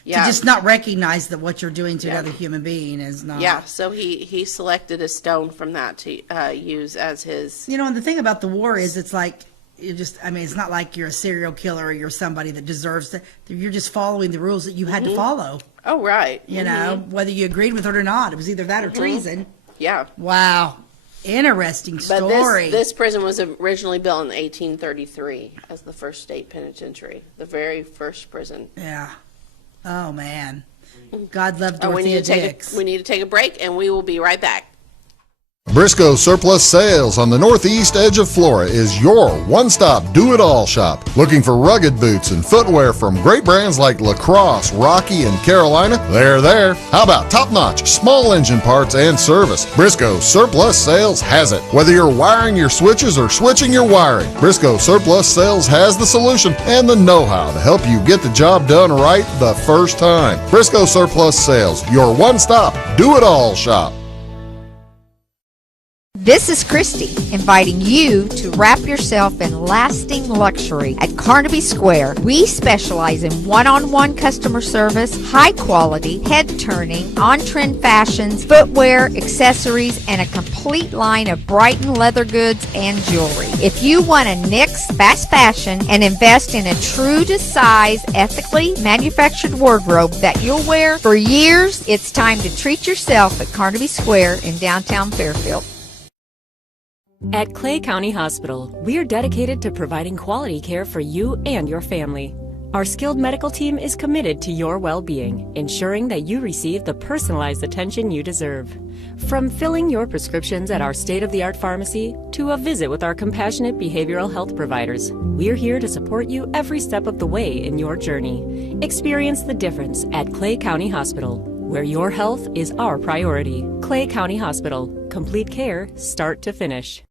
Yeah. To just not recognize that what you're doing to another human being is not. Yeah, so he selected a stone from that to use as his. And the thing about the war is it's like, it's not like you're a serial killer or you're somebody that deserves to, you're just following the rules that you had to follow. Oh, right. You know, whether you agreed with it or not. It was either that or treason. Yeah. Wow. Interesting But story. this prison was originally built in 1833 as the first state penitentiary, the very first prison. Yeah. Oh, man. God love We Dorothea need to Dix. take a break, and we will be right back. Briscoe Surplus Sales on the northeast edge of Flora is your one-stop do-it-all shop. Looking for rugged boots and footwear from great brands like Lacrosse, Rocky, and Carolina? They're there. How about top-notch small engine parts and service? Briscoe Surplus Sales has it. Whether you're wiring your switches or switching your wiring, Briscoe Surplus Sales has the solution and the know-how to help you get the job done right the first time. Briscoe Surplus Sales, your one-stop do-it-all shop. This is Christy, inviting you to wrap yourself in lasting luxury at Carnaby Square. We specialize in one-on-one customer service, high quality, head-turning, on-trend fashions, footwear, accessories, and a complete line of Brighton leather goods and jewelry. If you want to nix fast fashion and invest in a true-to-size, ethically manufactured wardrobe that you'll wear for years, it's time to treat yourself at Carnaby Square in downtown Fairfield. At Clay County Hospital, we are dedicated to providing quality care for you and your family. Our skilled medical team is committed to your well-being, ensuring that you receive the personalized attention you deserve. From filling your prescriptions at our state-of-the-art pharmacy to a visit with our compassionate behavioral health providers, we're here to support you every step of the way in your journey. Experience the difference at Clay County Hospital, where your health is our priority. Clay County Hospital, complete care, start to finish.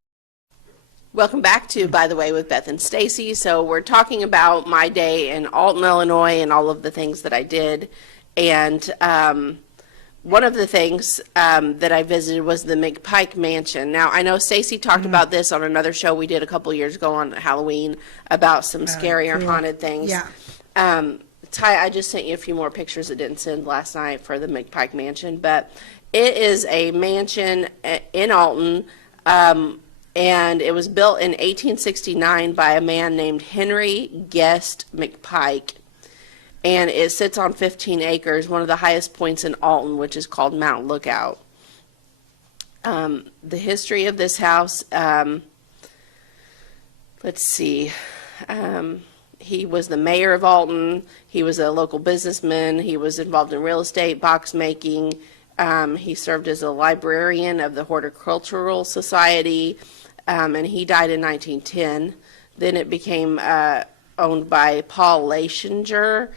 Welcome back to By the Way with Beth and Stacey. So we're talking about my day in Alton, Illinois, and all of the things that I did. And one of the things that I visited was the McPike Mansion. Now, I know Stacey talked about this on another show we did a couple years ago on Halloween about some scary or cool. haunted things. Yeah. Ty, I just sent you a few more pictures that didn't send last night for the McPike Mansion, but it is a mansion in Alton, and it was built in 1869 by a man named Henry Guest McPike, and it sits on 15 acres, one of the highest points in Alton, which is called Mount Lookout. The history of this house, let's see. He was the mayor of Alton. He was a local businessman. He was involved in real estate, box making. He served as a librarian of the Horticultural Society, and he died in 1910. Then it became owned by Paul Leishinger.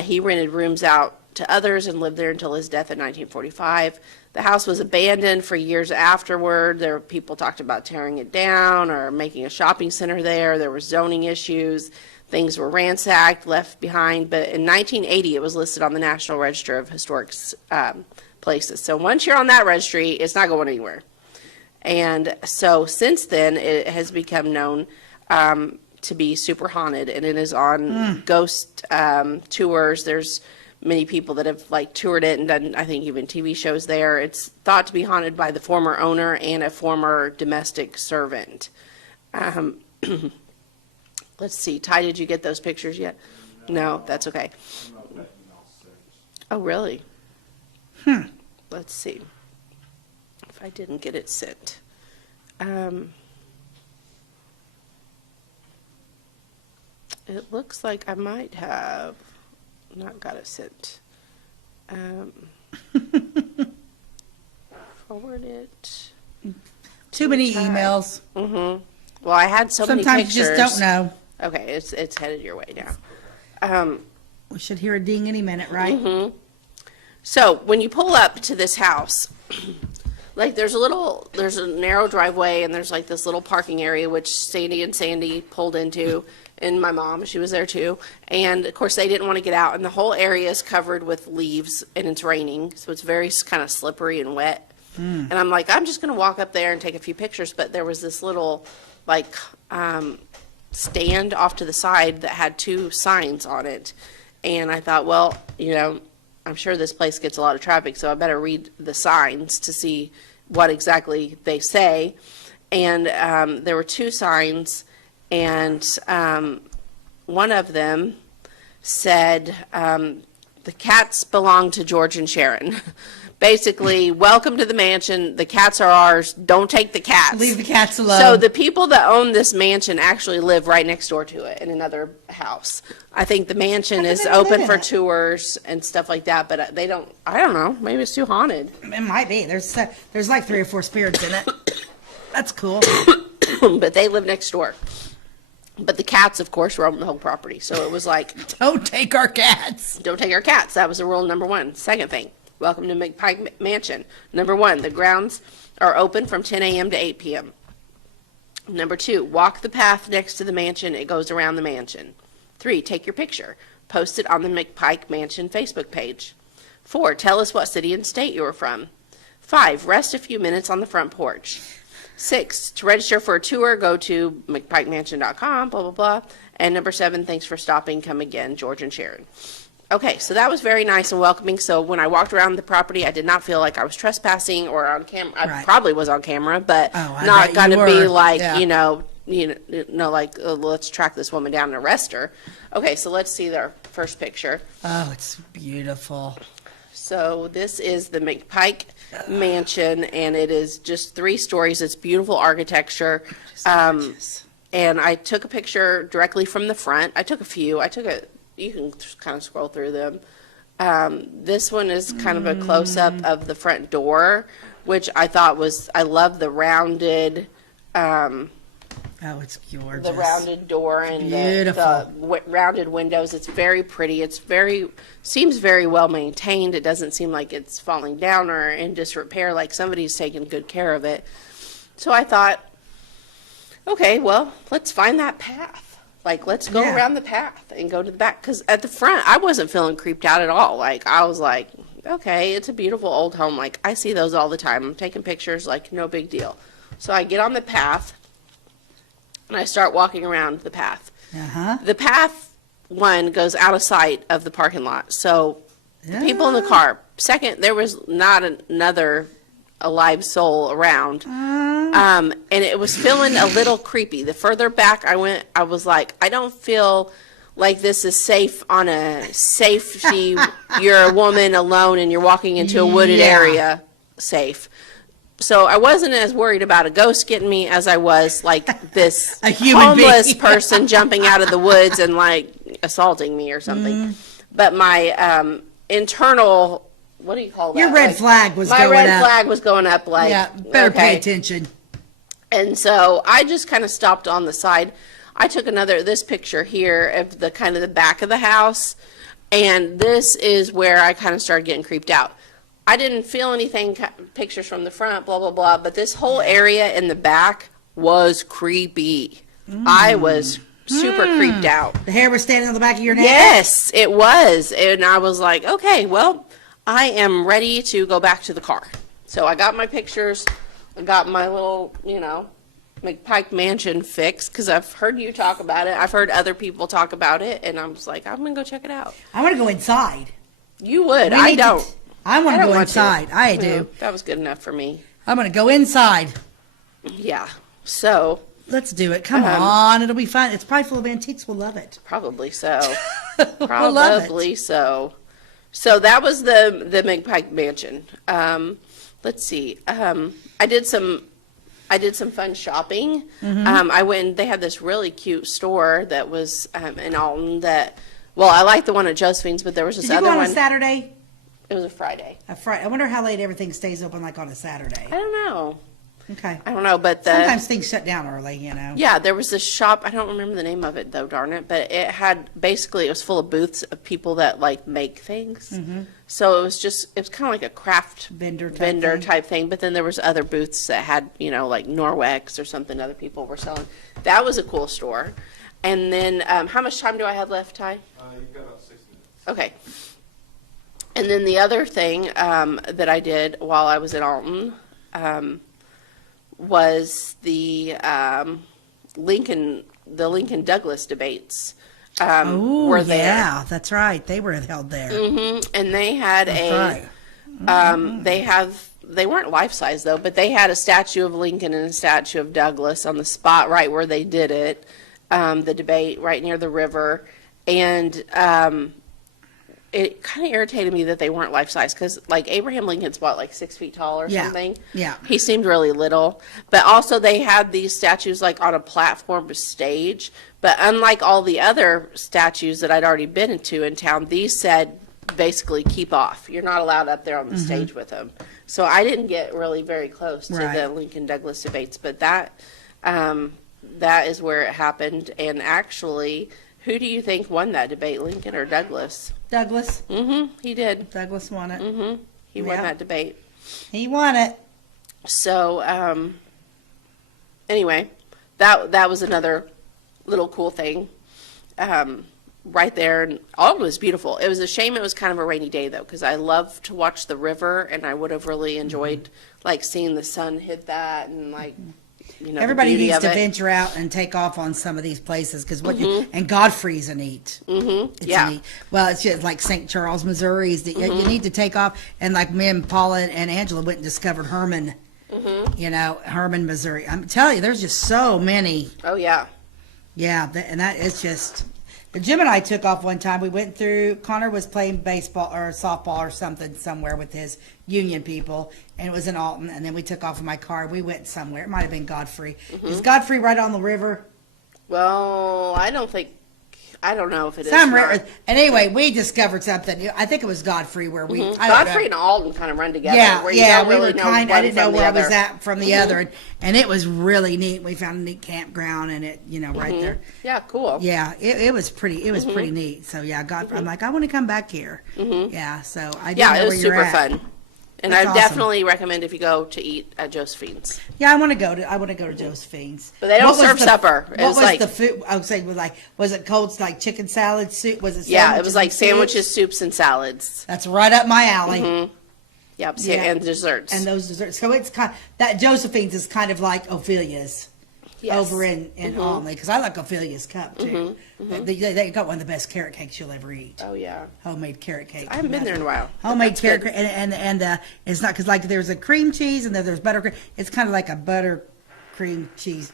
He rented rooms out to others and lived there until his death in 1945. The house was abandoned for years afterward. There were people talked about tearing it down or making a shopping center there. There were zoning issues. Things were ransacked, left behind. But in 1980, it was listed on the National Register of Historic Places. So once you're on that registry, it's not going anywhere. And so since then, it has become known to be super haunted, and it is on ghost tours. There's many people that have like toured it and done, I think, even TV shows there. It's thought to be haunted by the former owner and a former domestic servant. Let's see, Ty, did you get those pictures yet? No, that's okay. Oh, really? Let's see if I didn't get it sent. It looks like I might have not got it sent. Forward it. Too many emails. Well, I had so many Sometimes pictures. you just don't know. Okay, it's headed your way now. We should hear a ding any minute, right? So when you pull up to this house, like there's a narrow driveway and there's like this little parking area which Sandy and Sandy pulled into, and my mom, she was there too. And of course they didn't want to get out, and the whole area is covered with leaves and it's raining, so it's very kind of slippery and wet. And I'm like, I'm just going to walk up there and take a few pictures, but there was this little like stand off to the side that had two signs on it. And I thought, well, you know, I'm sure this place gets a lot of traffic, so I better read the signs to see what exactly they say. And there were two signs, and one of them said, the cats belong to George and Sharon. Basically, welcome to the mansion. The cats are ours. Don't take the cats. Leave the cats alone. So the people that own this mansion actually live right next door to it in another house. I think the mansion is open for tours and stuff like that, but they don't, I don't know, maybe it's too haunted. It might be. There's like 3 or 4 spirits in it. That's cool. But they live next door. But the cats, of course, roam the whole property. So it was like, Don't take our cats. don't take our cats. That was the rule number one. Second thing, welcome to McPike Mansion. Number one, the grounds are open from 10 a.m. to 8 p.m. Number two, walk the path next to the mansion. It goes around the mansion. 3, take your picture. Post it on the McPike Mansion Facebook page. 4, tell us what city and state you are from. 5, rest a few minutes on the front porch. 6, to register for a tour, go to McPikeMansion.com, blah, blah, blah. And number 7, thanks for stopping. Come again, George and Sharon. Okay, so that was very nice and welcoming. So when I walked around the property, I did not feel like I was trespassing or on camera. I Right. probably was on camera, but I not bet going you to be were. like, Yeah. you know, like, let's track this woman down and arrest her. Okay, so let's see their first picture. Oh, it's beautiful. So this is the McPike Mansion, and it is just 3 stories. It's beautiful architecture. And I took a picture directly from the front. I took a few. You can just kind of scroll through them. This one is kind of a close-up of the front door, which I thought I love the rounded, Oh, it's gorgeous. the rounded door and beautiful. the rounded windows. It's very pretty. Seems very well maintained. It doesn't seem like it's falling down or in disrepair, like somebody's taken good care of it. So I thought, okay, well, let's find that path. Like, let's go Yeah. around the path and go to the back. Because at the front, I wasn't feeling creeped out at all. Like, I was like, okay, it's a beautiful old home. Like, I see those all the time. I'm taking pictures, like, no big deal. So I get on the path, and I start walking around the path. Uh-huh. The path, one, goes out of sight of the parking lot. So the people in the car. Second, there was not another alive soul around. And it was feeling a little creepy. The further back I went, I was like, I don't feel like this is safe on a safety, you're a woman alone and you're walking into a wooded area safe. So I wasn't as worried about a ghost getting me as I was like this A human homeless being. person jumping out of the woods and like assaulting me or something. But my internal, what do you call that? Your red Like, flag was my going red up. flag was going up like, Yeah, better pay okay. attention. And so I just kind of stopped on the side. I took this picture here of the kind of the back of the house, and this is where I kind of started getting creeped out. I didn't feel anything, pictures from the front, blah, blah, blah, but this whole area in the back was creepy. I was super creeped out. The hair was standing on the back of your neck? Yes, it was. And I was like, okay, well, I am ready to go back to the car. So I got my pictures. I got my little, McPike Mansion fixed because I've heard you talk about it. I've heard other people talk about it, and I was like, I'm going to go check it out. I want to go inside. You would. We I need to- don't. I want I to don't go want inside. I do. No, that was good enough for me. I'm going to go inside. Yeah. So, Let's do it. Come on. It'll be fun. It's probably full of antiques. We'll love it. probably so. We'll love it. Probably so. So that was the McPike Mansion. Let's see. I did some fun shopping. I went and they had this really cute store that was in Alton I like the one at Josephine's, but there was this Did you other go on one. a Saturday? It was a Friday. I wonder how late everything stays open like on a Saturday. I don't know. Okay. I don't know, but Sometimes things shut down early, yeah, there was this shop. I don't remember the name of it though, darn it. But it had it was full of booths of people that like make things. So it was kind of like a craft Vendor type thing. But then there was other booths that had like Norwex or something other people were selling. That was a cool store. And then how much time do I have left, Ty? You've got about 6 minutes. Okay. And then the other thing that I did while I was in Alton was the Lincoln Douglas debates were there. Yeah, that's right. They were held there. And they had they weren't life size though, but they had a statue of Lincoln and a statue of Douglas on the spot right where they did it, the debate right near the river. And it kind of irritated me that they weren't life size because like Abraham Lincoln's 6 feet tall or something. Yeah. He seemed really little. But also they had these statues like on a platform stage. But unlike all the other statues that I'd already been into in town, these said basically keep off. You're not allowed up there on the stage with them. So I didn't get really very close to the Lincoln Douglas debates. But that is where it happened. And actually, who do you think won that debate, Lincoln or Douglas? Douglas. He did. Douglas won it. He won that debate. He won it. So, anyway, that was another little cool thing right there. And Alton was beautiful. It was a shame it was kind of a rainy day, though, because I love to watch the river, and I would have really enjoyed, seeing the sun hit that and, Everybody the beauty needs of to it. venture out and take off on some of these places because and Godfrey's a neat. It's Yeah. neat. Well, it's just like St. Charles, Missouri. You need to take off. And like me and Paula and Angela went and discovered Herman. Herman, Missouri. I'm telling you, there's just so many. Oh, yeah. Yeah, and that is just. Jim and I took off one time. We went through. Connor was playing baseball or softball or something somewhere with his union people, and it was in Alton. And then we took off in my car. We went somewhere. It might have been Godfrey. Is Godfrey right on the river? Well, I don't know if it is. Some or not. river. And anyway, we discovered something. I think it was Godfrey where we. I don't Godfrey know. and Alton kind of run together. Yeah, where you yeah, don't we really were know kind. I one didn't know from the where I was other. at from the other, and it was really neat. We found a neat campground, and it, right there. Yeah, cool. Yeah, it was pretty. It was pretty neat. So yeah, I'm like, I want to come back here. Yeah, so I didn't know Yeah, it where was you're super at. fun. And That's I awesome. definitely recommend if you go to eat at Josephine's. Yeah, I want to go to Josephine's. But they don't What was serve supper. It What was was like- the food? I would say was it cold, like chicken salad soup? Was it? Yeah, it was sandwiches like and sandwiches, soups? soups, and salads. That's right up my alley. Yep, Yeah. and desserts. And those desserts. So it's kind that Josephine's is kind of like Ophelia's Yes. over in Alton, because I like Ophelia's cup too. They got one of the best carrot cakes you'll ever eat. Oh yeah. Homemade carrot cake. I haven't been there in a while. but Homemade that's carrot good. cake, and it's not because like there's a cream cheese and then there's buttercream. It's kind of like a butter cream cheese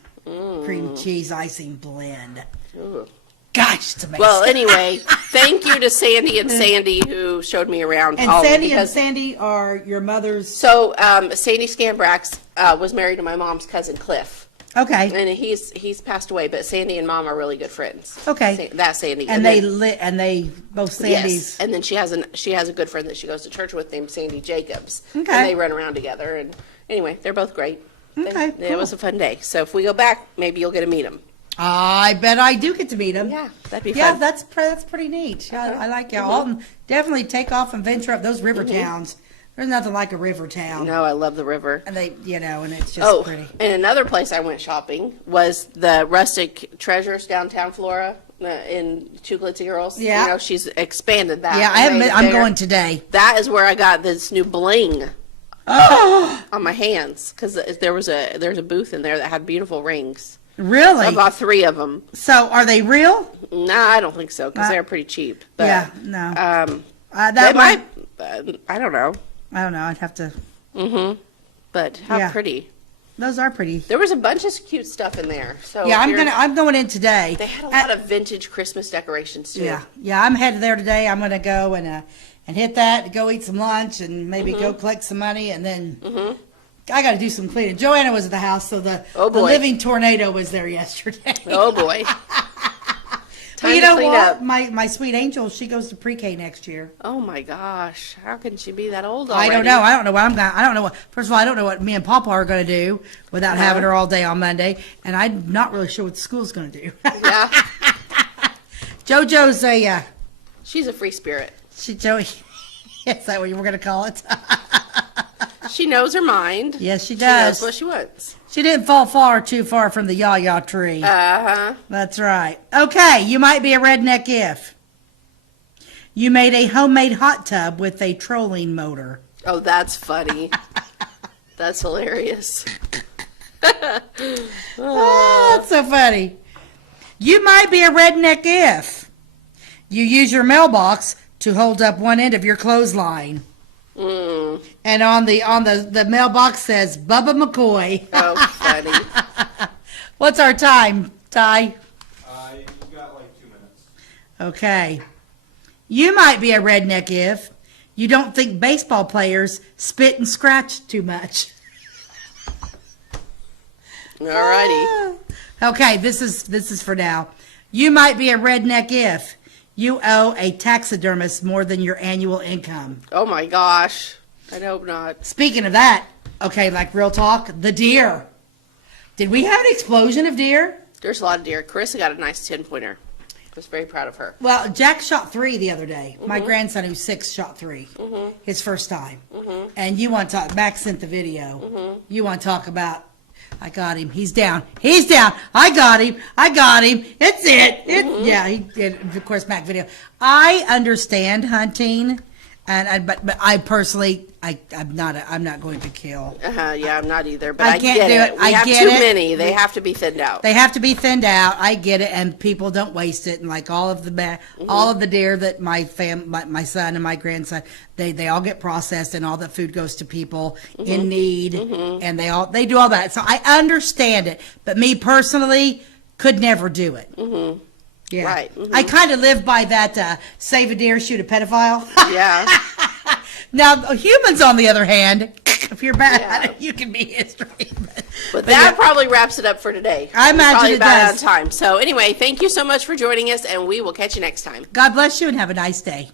icing blend. Ooh. Gosh, it's amazing. Well, anyway, thank you to Sandy and Sandy who showed me around. and Alton, Sandy and because- Sandy are your mother's. So Sandy Scambrax was married to my mom's cousin Cliff, Okay. and he's passed away. But Sandy and Mom are really good friends. Okay. That's Sandy. And then- they both Sandy's. Yes, and then she has a good friend that she goes to church with named Sandy Jacobs. Okay. And they run around together. And anyway, they're both great. Okay, It cool. was a fun day. So if we go back, maybe you'll get to meet them. I bet I do get to meet them. Yeah, that'd be Yeah, fun. that's pretty neat. Yeah, I like it. Alton, definitely take off and venture up those river towns. There's nothing like a river town. No, I love the river. And and it's just pretty. And another place I went shopping was the Rustic Treasures downtown Flora in Two Glitzy Girls. Yeah. You know, she's expanded that. Yeah, I and haven't made been, it I'm bigger. going today. That is where I got this new bling Oh, on my hands because there's a booth in there that had beautiful rings. really? I bought 3 of them. So are they real? No, I don't think so because they're pretty cheap. But, Yeah, no. they That might. one, I don't know. I don't know. I'd have to. But how Yeah. pretty. Those are pretty. There was a bunch of cute stuff in there. So Yeah, if you're- I'm going in today. They had a lot of vintage Christmas decorations too. Yeah, I'm headed there today. I'm gonna go and hit that, go eat some lunch, and maybe go collect some money, and then I got to do some cleaning. Joanna was at the house, so the boy. living tornado was there yesterday. Oh boy. Time Well, you to know clean what? up. My sweet angel, she goes to pre-K next year. Oh my gosh. How can she be that old I already? don't know. I don't know what I'm going. I don't know what. First of all, I don't know what me and Papa are going to do without having her all day on Monday, and I'm not really sure what the school's going to do. Yeah. JoJo's a She's a free spirit. Joey. Is that what you were going to call it? She knows her mind. Yes, she She does. knows what she wants. She didn't fall too far from the yah-yah tree. Uh-huh. That's right. Okay, you might be a redneck if you made a homemade hot tub with a trolling motor. Oh, that's funny. That's hilarious. Oh, that's so funny. You might be a redneck if you use your mailbox to hold up one end of your clothesline. And on the mailbox says Bubba McCoy. Oh, funny. What's our time, Ty? You got like 2 minutes. Okay. You might be a redneck if you don't think baseball players spit and scratch too much. Alrighty. Okay, this is for now. You might be a redneck if you owe a taxidermist more than your annual income. Oh my gosh. I hope not. Speaking of that, okay, like real talk, the deer. Did we have an explosion of deer? There's a lot of deer. Carissa got a nice 10-pointer. I was very proud of her. Well, Jack shot 3 the other day. My grandson, who's 6, shot 3. His first time. And you want to talk, Max sent the video. You want to talk about, I got him. He's down. He's down. I got him. It's it. Yeah, he did, of course, Mac video. I understand hunting, but I personally, I'm not going to kill. Yeah, I'm not either. But I I can't get do it. it. We I have get too it. many. They have to be thinned out. They have to be thinned out. I get it, and people don't waste it. And like all of the deer that my son and my grandson, they all get processed, and all the food goes to people in need, and they do all that. So I understand it, but me personally could never do it. Yeah, Right. I kind of live by that: save a deer, shoot a pedophile. Yeah. Now humans, on the other hand, if you're bad Yeah. at it, you can be history. But that probably wraps it up for today. I We're imagine probably it about does. out of time. So anyway, thank you so much for joining us, and we will catch you next time. God bless you and have a nice day.